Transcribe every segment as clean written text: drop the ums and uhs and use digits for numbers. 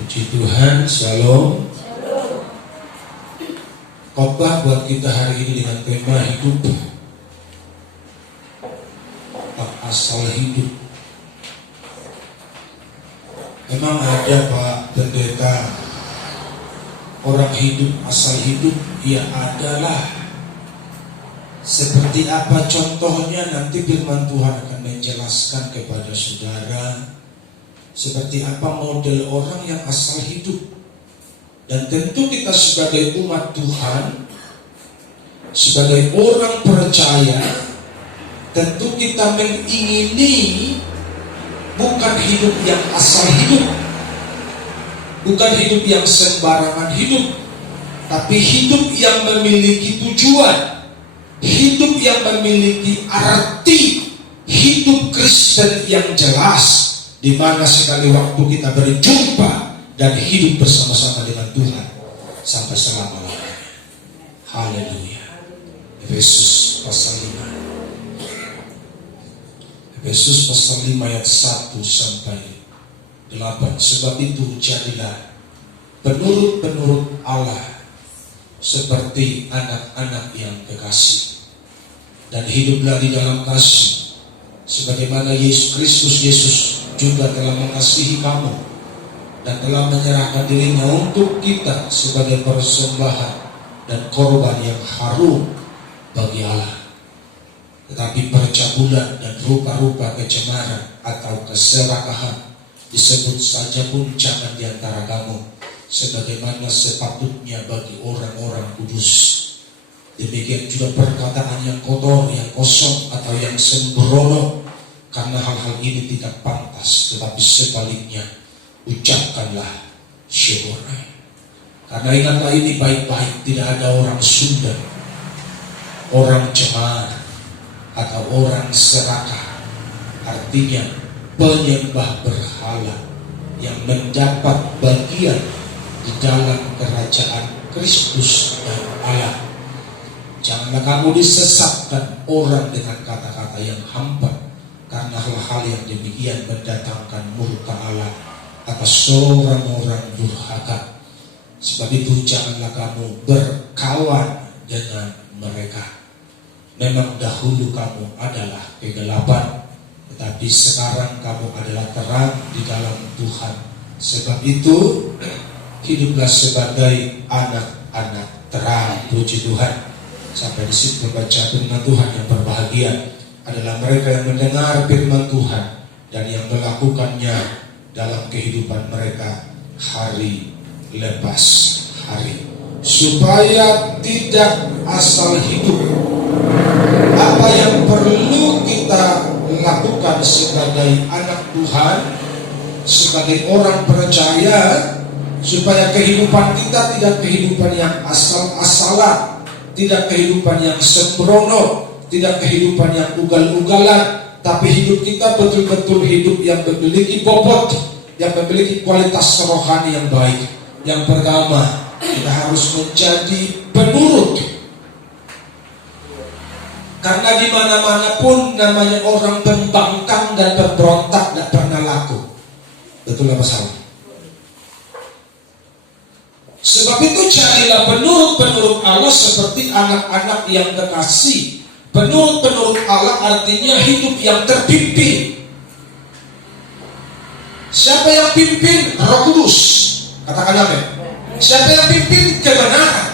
Puji Tuhan, shalom. Khotbah buat kita hari ini dengan tema hidup asal hidup. Memang ada Pak Pendeta, orang hidup asal hidup, ya adalah. Seperti apa contohnya nanti firman Tuhan akan menjelaskan kepada saudara. Seperti apa model orang yang asal hidup. Dan tentu kita sebagai umat Tuhan, sebagai orang percaya, tentu kita mengingini bukan hidup yang asal hidup, bukan hidup yang sembarangan hidup, tapi hidup yang memiliki tujuan, hidup yang memiliki arti, hidup Kristen yang jelas, di mana sekali waktu kita berjumpa dan hidup bersama-sama dengan Tuhan sampai selama-lamanya. Haleluya. Efesus pasal 5. Efesus pasal 5 ayat 1 sampai 8. Sebab itu jadilah penurut-penurut Allah seperti anak-anak yang kekasih, dan hiduplah di dalam kasih sebagaimana Yesus Kristus juga telah mengasihi kamu dan telah menyerahkan dirinya untuk kita sebagai persembahan dan korban yang harum bagi Allah. Tetapi percabulan dan rupa-rupa kecemaran atau keserakahan disebut saja puncakan di antara kamu, sebagaimana sepatutnya bagi orang-orang kudus. Demikian juga perkataan yang kotor, yang kosong atau yang sembrono, karena hal-hal ini tidak pantas, tetapi sebaliknya ucapkanlah syukur. Karena ingatlah ini baik-baik, tidak ada orang Sunda, orang cemar, atau orang serakah, artinya penyembah berhala, yang mendapat bagian di dalam kerajaan Kristus dan Allah. Janganlah kamu disesatkan orang dengan kata-kata yang hampa, karena hal-hal yang demikian mendatangkan murka Allah atas orang-orang durhaka. Sebab itu janganlah kamu berkawan dengan mereka. Memang dahulu kamu adalah kegelapan, tetapi sekarang kamu adalah terang di dalam Tuhan. Sebab itu hiduplah sebagai anak-anak terang. Puji Tuhan. Sampai di situ membaca firman Tuhan. Yang berbahagia adalah mereka yang mendengar firman Tuhan dan yang melakukannya dalam kehidupan mereka hari lepas hari, supaya tidak asal hidup. Apa yang perlu kita lakukan sebagai anak Tuhan, sebagai orang percaya, supaya kehidupan kita tidak kehidupan yang asal-asalan, tidak kehidupan yang sembrono, tidak kehidupan yang ugal-ugalan, tapi hidup kita betul-betul hidup yang memiliki bobot, yang memiliki kualitas rohani yang baik. Yang pertama, kita harus menjadi penurut. Karena di mana-mana pun namanya orang pembangkang dan pemberontak tidak pernah laku. Betul apa salah? Sebab itu carilah penurut-penurut Allah seperti anak-anak yang kekasih. Penurut-penurut Allah artinya hidup yang terpimpin. Siapa yang pimpin? Roh Kudus. Katakan amin. Siapa yang pimpin? Kebenaran.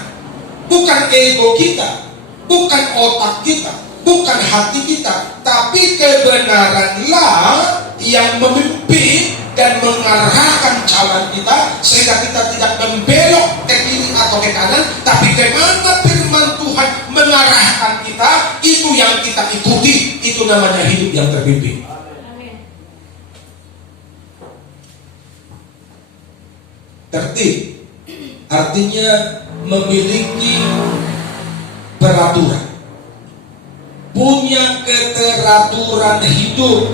Bukan ego kita, bukan otak kita, bukan hati kita, tapi kebenaranlah yang memimpin dan mengarahkan jalan kita, sehingga kita tidak membelok ke kiri atau ke kanan, tapi kemana firman Tuhan mengarahkan kita, itu yang kita ikuti. Itu namanya hidup yang terpimpin. Tertib artinya memiliki peraturan, punya keteraturan hidup,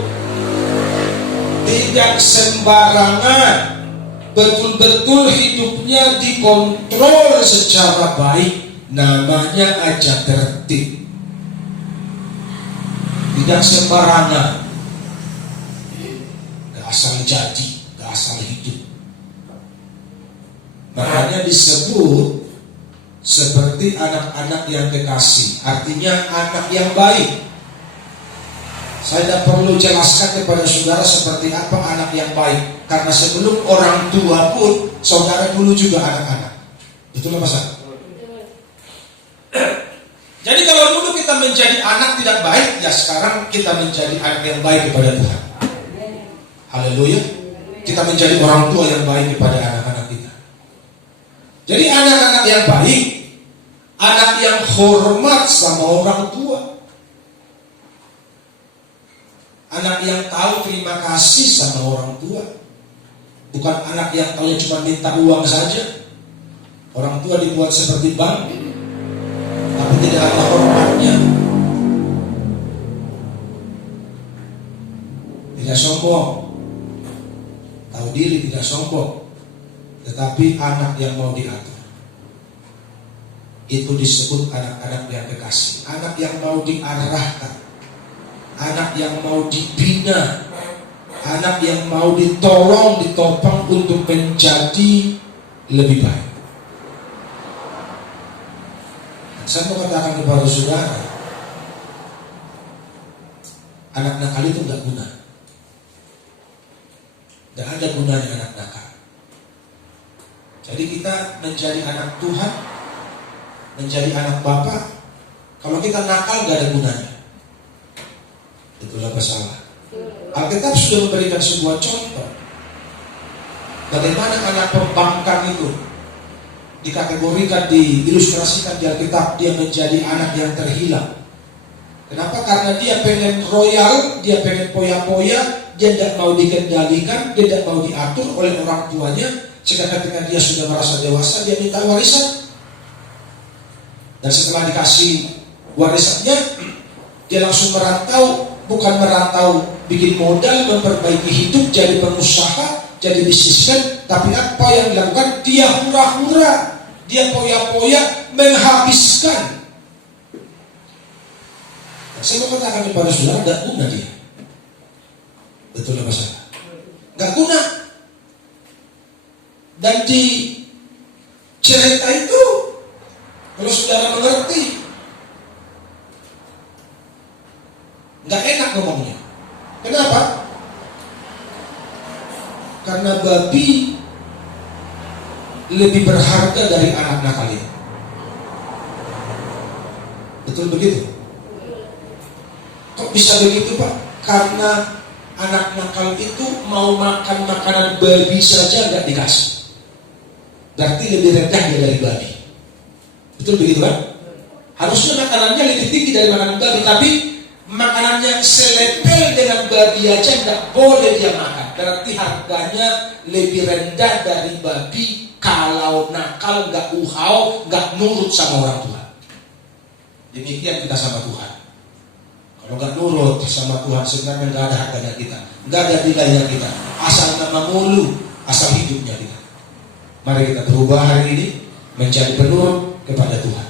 tidak sembarangan, betul-betul hidupnya dikontrol secara baik, namanya aja tertib. Tidak sembarangan, gak asal jadi, gak asal hidup. Makanya disebut seperti anak-anak yang kekasih, artinya anak yang baik. Saya tidak perlu jelaskan kepada saudara seperti apa anak yang baik, karena sebelum orang tua pun saudara dulu juga anak-anak. Betul apa salah? Jadi kalau dulu kita menjadi anak tidak baik, ya sekarang kita menjadi anak yang baik kepada Tuhan. Haleluya. Kita menjadi orang tua yang baik kepada anak-anak kita. Jadi anak-anak yang baik, anak yang hormat sama orang tua, anak yang tahu terima kasih sama orang tua, bukan anak yang tahu cuma minta uang saja. Orang tua dibuat seperti bank, tapi tidak ada hormatnya, tidak sombong, tahu diri, tidak sombong, tetapi anak yang mau diatur. Itu disebut anak-anak yang kekasih, anak yang mau diarahkan, anak yang mau dibina, anak yang mau ditolong, ditopang untuk menjadi lebih baik. Saya mau katakan kepada saudara, anak nakal itu gak guna. Tidak ada gunanya anak nakal. Jadi kita menjadi anak Tuhan, menjadi anak Bapa, kalau kita nakal gak ada gunanya. Itulah masalah. Alkitab sudah memberikan sebuah contoh bagaimana anak pembangkang itu dikategorikan, diilustrasikan di Alkitab, dia menjadi anak yang terhilang. Kenapa? Karena dia pengen royal, dia pengen poya-poya, dia tidak mau dikendalikan, dia tidak mau diatur oleh orang tuanya. Sehingga ketika dia sudah merasa dewasa, dia minta warisan. Dan setelah dikasih warisannya, dia langsung merantau. Bukan merantau bikin modal, memperbaiki hidup, jadi pengusaha, jadi bisnismen. Tapi apa yang dilakukan? Dia hura-hura, dia poya-poya, menghabiskan. Saya mau katakan kepada saudara, gak guna dia. Betul apa salah? Gak guna. Dan di cerita itu, kalau saudara mengerti, gak enak ngomongnya. Kenapa? Karena babi lebih berharga dari anak nakal itu. Betul begitu? Kok bisa begitu, Pak? Karena anak nakal itu mau makan makanan babi saja nggak dikasih. Berarti lebih rendah dia dari babi. Betul begitu, Pak? Harusnya makanannya lebih tinggi dari makanan babi, tapi makanannya selepel dengan babi aja nggak boleh dia makan. Berarti harganya lebih rendah dari babi kalau nakal, nggak uhau, nggak nurut sama orang tua. Demikian kita sama Tuhan. Kalau nggak nurut sama Tuhan, sebenarnya nggak ada harganya kita, nggak ada nilainya kita. Asal nama mulu, asal hidupnya kita. Mari kita berubah hari ini menjadi penurut kepada Tuhan.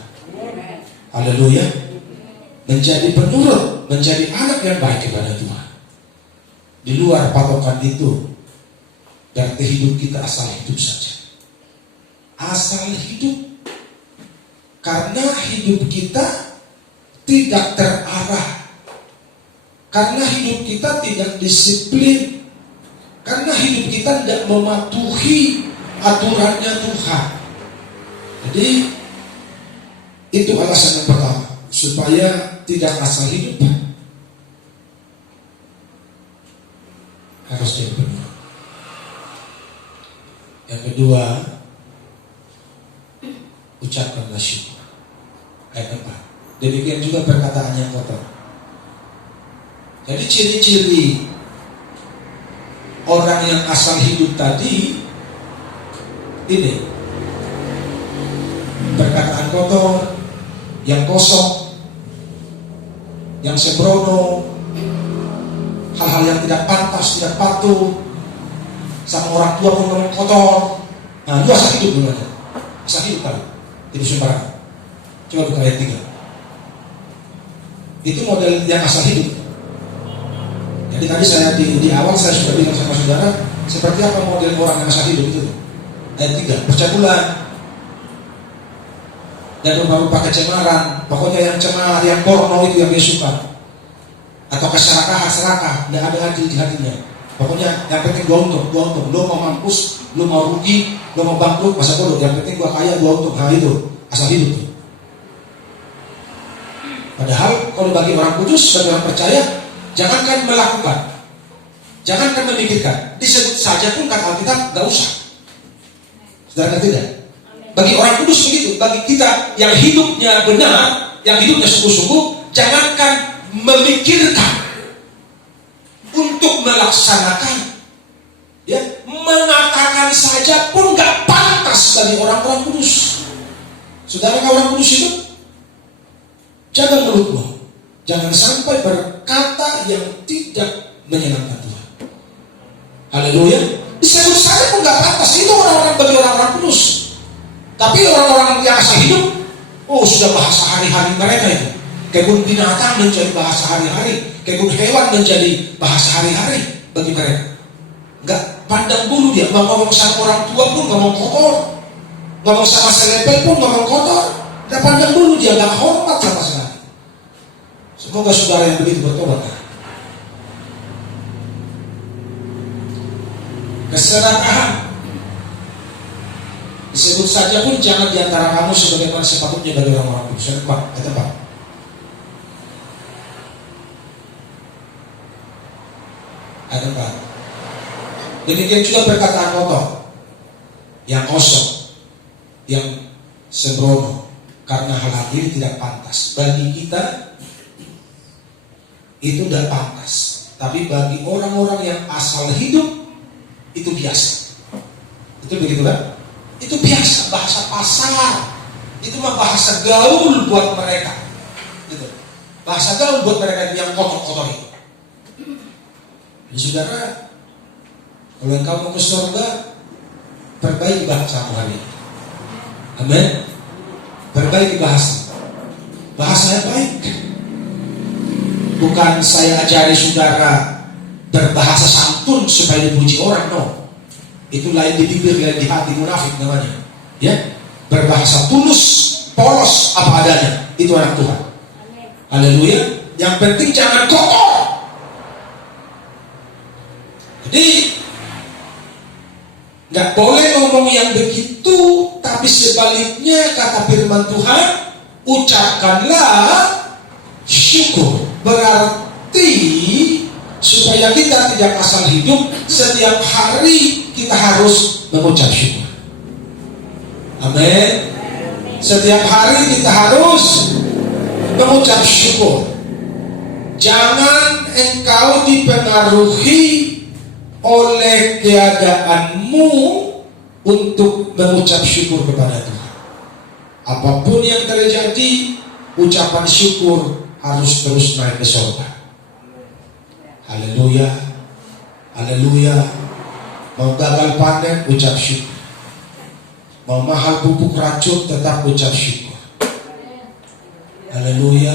Haleluya. Menjadi penurut, menjadi anak yang baik kepada Tuhan. Di luar patokan itu, berarti hidup kita asal hidup saja. Asal hidup. Karena hidup kita tidak terarah. Karena hidup kita tidak disiplin. Karena hidup kita tidak mematuhi aturannya Tuhan. Jadi itu alasan yang pertama, supaya tidak asal hidup, harus jadi benar. Yang kedua, ucapkanlah syukur. Ayat 4. Demikian juga perkataan yang kotor. Jadi ciri-ciri orang yang asal hidup tadi ini: perkataan kotor, yang kosong, yang sembrono, hal-hal yang tidak pantas, tidak patuh, sama orang tua pun ngomong kotor. Nah, itu asal hidup dulu aja. Asal hidup kan, itu sembarangan. Coba buka ayat 3. Itu model yang asal hidup. Jadi tadi saya di awal saya sudah bilang sama saudara, seperti apa model orang yang asal hidup itu. Ayat 3, percabulan dan rupa-rupa kecemaran. Pokoknya yang cemar, yang porno itu yang dia suka. Atau keserakahan, tidak ada adil di hatinya. Pokoknya yang penting gua untung. Lo mau mampus, lo mau rugi, lo mau bangkrut, masa bodoh. Yang penting gua kaya, gua untung. Nah itu asal hidup tuh. Padahal kalau bagi orang kudus, bagi orang percaya, jangankan melakukan, jangankan memikirkan, disebut saja pun kata Alkitab gak usah. Saudara tidak? Bagi orang kudus begitu. Bagi kita yang hidupnya benar, yang hidupnya sungguh-sungguh, jangankan memikirkan untuk melaksanakan, ya, mengatakan saja pun gak pantas bagi orang-orang kudus. Saudara orang kudus itu, jaga mulutmu, jangan sampai berkata yang tidak menyenangkan Tuhan. Haleluya. Disebut saja pun gak pantas. Itu orang-orang bagi orang-orang kudus. Tapi orang-orang yang asal hidup, sudah bahasa hari-hari mereka itu. Kebun binatang menjadi bahasa hari-hari, kebun hewan menjadi bahasa hari-hari bagi mereka. Gak pandang bulu dia, mau ngomong sama orang tua pun ngomong kotor, ngomong sama selebel pun ngomong kotor. Gak pandang bulu dia, gak hormat sama sekali. Semoga saudara yang begitu bertobat. Keserakahan disebut saja pun jangan diantara kamu sebagaimana sepatutnya bagi orang-orang kudus. Yang keempat, ada empat. Demikian juga perkataan kotor, yang kosong, yang sembrono, karena hal ini tidak pantas bagi kita. Itu tidak pantas. Tapi bagi orang-orang yang asal hidup, itu biasa. Itu begitu kan? Itu biasa, bahasa pasar. Itu mah bahasa gaul buat mereka. Gitu. Bahasa gaul buat mereka yang kotor-kotor itu. Jadi saudara, kalau engkau mau ke surga, perbaiki bahasamu hari ini. Amin. Perbaiki bahasa. Bahasanya baik. Bukan saya ajari saudara berbahasa santun supaya dipuji orang, no. Itu lain di bibir, lain di hati, munafik namanya. Ya, berbahasa tulus, polos apa adanya. Itu anak Tuhan. Haleluya. Yang penting jangan kotor. Jadi nggak boleh ngomong yang begitu, tapi sebaliknya kata firman Tuhan, ucapkanlah syukur. Berarti supaya kita tidak asal hidup, setiap hari kita harus mengucap syukur. Amin. Setiap hari kita harus mengucap syukur. Jangan engkau dipengaruhi oleh keadaanmu untuk mengucap syukur kepada Tuhan. Apapun yang terjadi, ucapan syukur harus terus naik ke surga. Haleluya. Haleluya. Mau gagal panen, ucap syukur. Mau mahal pupuk racun, tetap ucap syukur. Haleluya.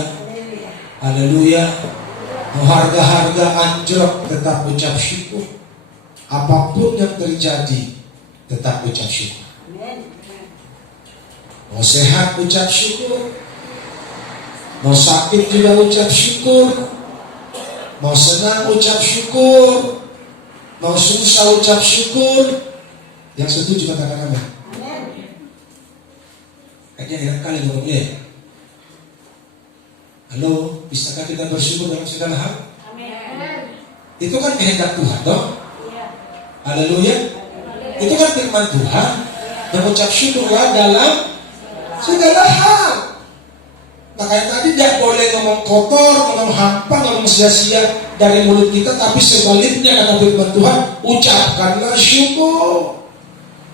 Haleluya. Mau harga-harga anjlok, tetap ucap syukur. Apapun yang terjadi, tetap ucap syukur. Mau sehat, ucap syukur. Mau sakit juga ucap syukur. Mau senang ucap syukur. Mau susah ucap syukur. Yang setuju katakan amin. Kayaknya enak kali ngomongnya. Halo, bisakah kita bersyukur dalam segala hal? Amin. Itu kan kehendak Tuhan, dong. Haleluya. Itu kan firman Tuhan. Mengucap syukurlah dalam segala hal. Makanya tadi tidak boleh ngomong kotor, ngomong hampa, ngomong sia-sia dari mulut kita, tapi sebaliknya kata firman Tuhan, ucapkanlah syukur.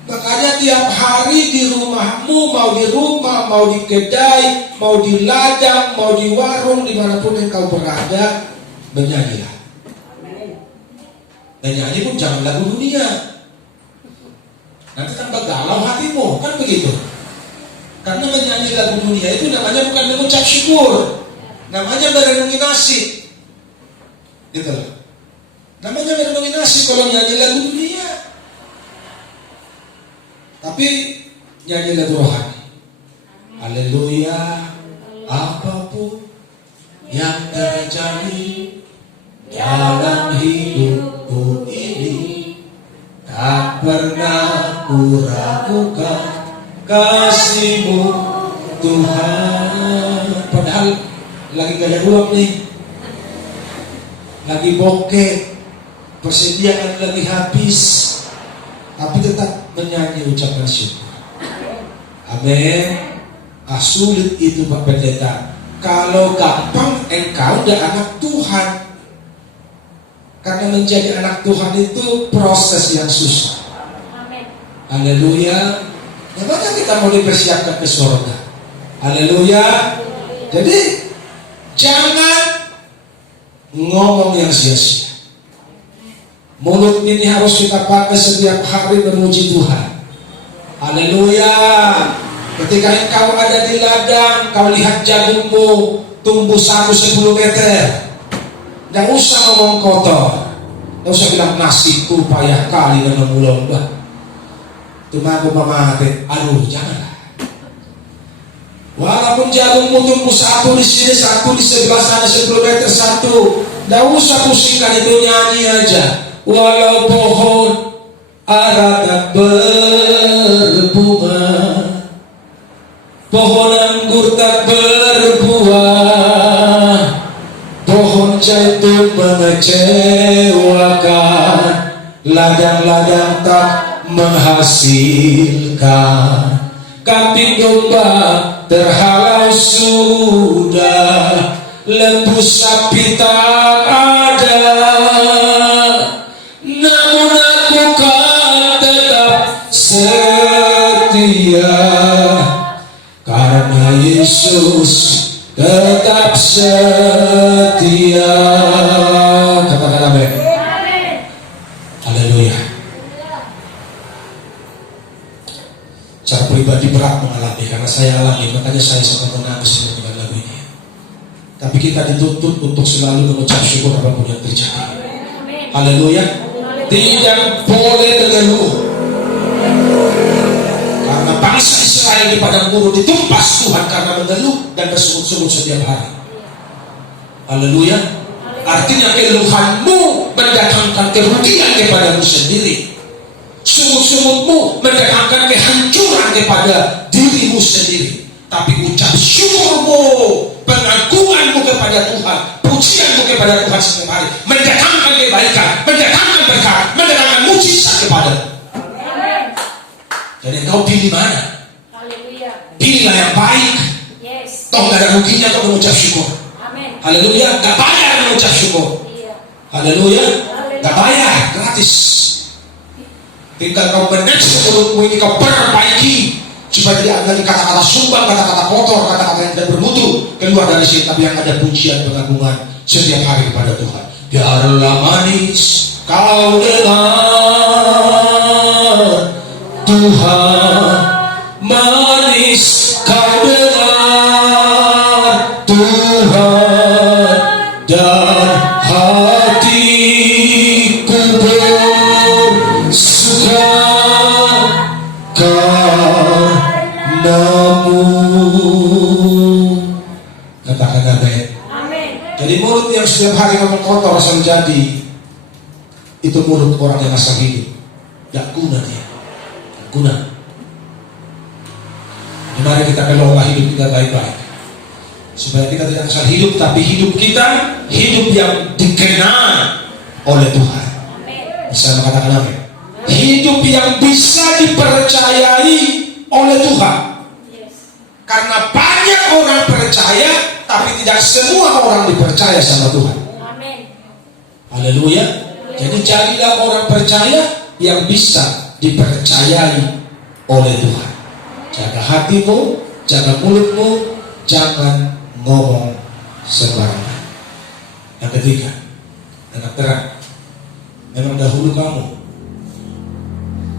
Makanya tiap hari di rumahmu, mau di rumah, mau di kedai, mau di ladang, mau di warung, dimanapun engkau berada, bernyanyilah. Bernyanyi pun jangan lagu dunia. Nanti tambah galau hatimu, kan begitu. Karena menyanyi lagu dunia itu namanya bukan mengucap syukur, namanya merenungi nasib. Gitu loh. Namanya merenungi nasib kalau menyanyi lagu dunia. Tapi nyanyi lagu rohani. Haleluya. Apapun yang terjadi dalam hidupku ini, tak pernah ku ragukan kasih-Mu Tuhan. Padahal lagi gak ada uang nih, lagi bokeh, persediaan lagi habis, tapi tetap menyanyi ucapan syukur. Amin. Sulit itu Pak Pendeta. Kalau gampang engkau udah anak Tuhan. Karena menjadi anak Tuhan itu proses yang susah. Amin. Haleluya. Namanya kita mau dipersiapkan ke surga. Haleluya. Jadi jangan ngomong yang sia-sia. Mulut ini harus kita pakai setiap hari memuji Tuhan. Haleluya. Ketika engkau ada di ladang, kau lihat jagungmu tumbuh 10 meter, tidak usah ngomong kotor, tidak usah bilang nasibku payah kali menemu lomba. Cuma aku mati, aduh janganlah. Walaupun jagungmu tumbuh 1 di sini, 1 di sebelah sana 10 meter 1, tidak usah pusingkan itu, nyanyi aja. Walau pohon ara tak berbunga, pohon anggur tak berbuah, pohon zaitun mengecewakan, ladang-ladang tak menghasilkan, kambing domba terhalau sudah, lembu sapi tak ada, namun aku kan tetap setia. Karena Yesus tetap setia. Katakan amin. Haleluya. Secara pribadi berat mengalami, karena saya alami, makanya saya sangat menangis dengan lagu ini. Tapi kita dituntut untuk selalu mengucap syukur apapun yang terjadi. Haleluya. Tidak boleh mengeluh. Karena bangsa Israel di padang gurun ditumpas Tuhan karena mengeluh dan bersungut-sungut setiap hari. Haleluya. Artinya keluhanmu mendatangkan kerugian kepadamu sendiri. Sungut-sungutmu mendatangkan kehancuran kepada dirimu sendiri. Tapi ucap syukurmu, pengagunganmu kepada Tuhan, pujianmu kepada Tuhan setiap hari mendatangkan kebaikan, mendatangkan berkat, mendatangkan mujizat kepadamu. Jadi engkau pilih mana? Haleluya. Pilihlah yang baik. Yes. Toh gak ada ruginya kau mengucap syukur. Amin. Haleluya. Gak bayar mengucap syukur. Iya. Haleluya. Gak bayar, gratis. Tinggal kau manage mulutmu ini, kau perbaiki supaya tidak ada kata-kata sumbang, kata-kata kotor, kata-kata yang tidak bermutu keluar dari sini, tapi yang ada pujian pengagungan setiap hari kepada Tuhan. Biarlah manis kau dengar Tuhan, manis kau dengar Tuhan, dan hatiku bersuka karenamu. Katakan amin. Amin. Jadi mulut yang setiap hari ngomong kotor asal jadi, itu mulut orang yang asal hidup, gak guna dia. Guna. Mari kita kelola hidup kita baik-baik, supaya kita tidak asal hidup, tapi hidup kita hidup yang dikenal oleh Tuhan. Bisa mengatakan amin. Hidup yang bisa dipercayai oleh Tuhan. Karena banyak orang percaya, tapi tidak semua orang dipercaya sama Tuhan. Haleluya. Jadi jadilah orang percaya yang bisa dipercayai oleh Tuhan. Jaga hatimu, jaga mulutmu, jangan ngomong sembarangan. Yang ketiga, dengan terang, memang dahulu kamu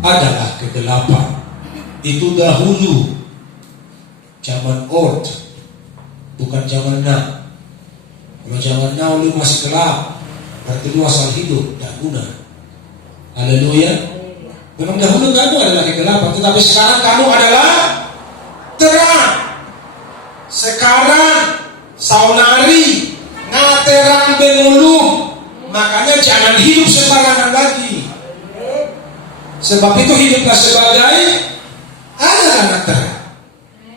adalah kegelapan. Itu dahulu, zaman old, bukan zaman now. Kalau zaman now lu masih gelap, berarti lu asal hidup, tidak guna. Haleluya. Memang dahulu kamu adalah kegelapan, tetapi sekarang kamu adalah terang. Sekarang saunari ngaterang bengulu. Makanya jangan hidup sembarangan lagi. Sebab itu hiduplah sebagai anak terang.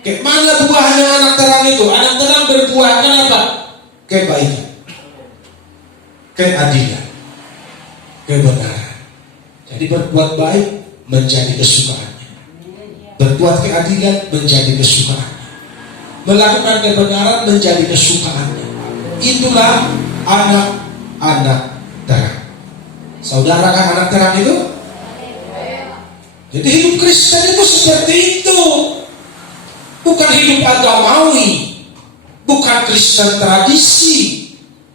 Kayak mana buahnya anak terang itu? Anak terang berbuahkan apa? Kebaikan, keadilan, kebenaran. Jadi berbuat baik menjadi kesukaannya, berbuat keadilan menjadi kesukaannya, melakukan kebenaran menjadi kesukaannya. Itulah anak-anak terang. Saudara kan anak terang itu? Jadi hidup Kristen itu seperti itu. Bukan hidup agamawi, bukan Kristen tradisi.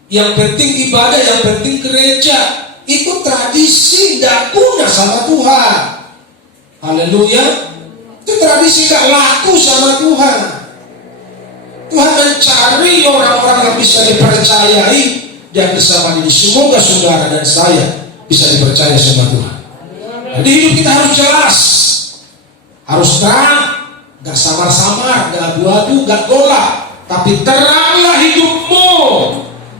Yang penting ibadah, yang penting gereja. Itu tradisi, tidak guna sama Tuhan. Haleluya. Itu tradisi gak laku sama Tuhan. Tuhan mencari orang-orang yang bisa dipercayai. Dan bersama ini semoga saudara dan saya bisa dipercaya sama Tuhan. Jadi hidup kita harus jelas, harus terang, gak samar-samar, gak abu-abu, gak golak, tapi teranglah hidupmu.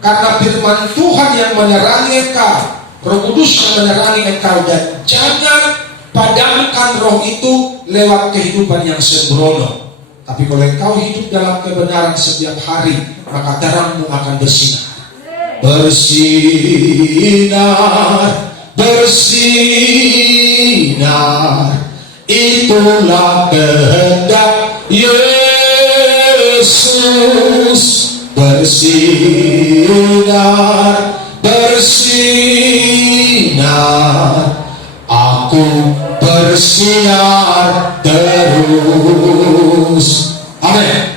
Karena firman Tuhan yang menerangi engkau, Roh Kudus yang menerangi engkau, dan jangan padamkan roh itu lewat kehidupan yang sembrono. Tapi kalau engkau hidup dalam kebenaran setiap hari, maka terangmu akan bersinar. Bersinar, bersinar, itulah kehendak Yesus. Bersinar, bersinar, aku bersinar terus. Amin.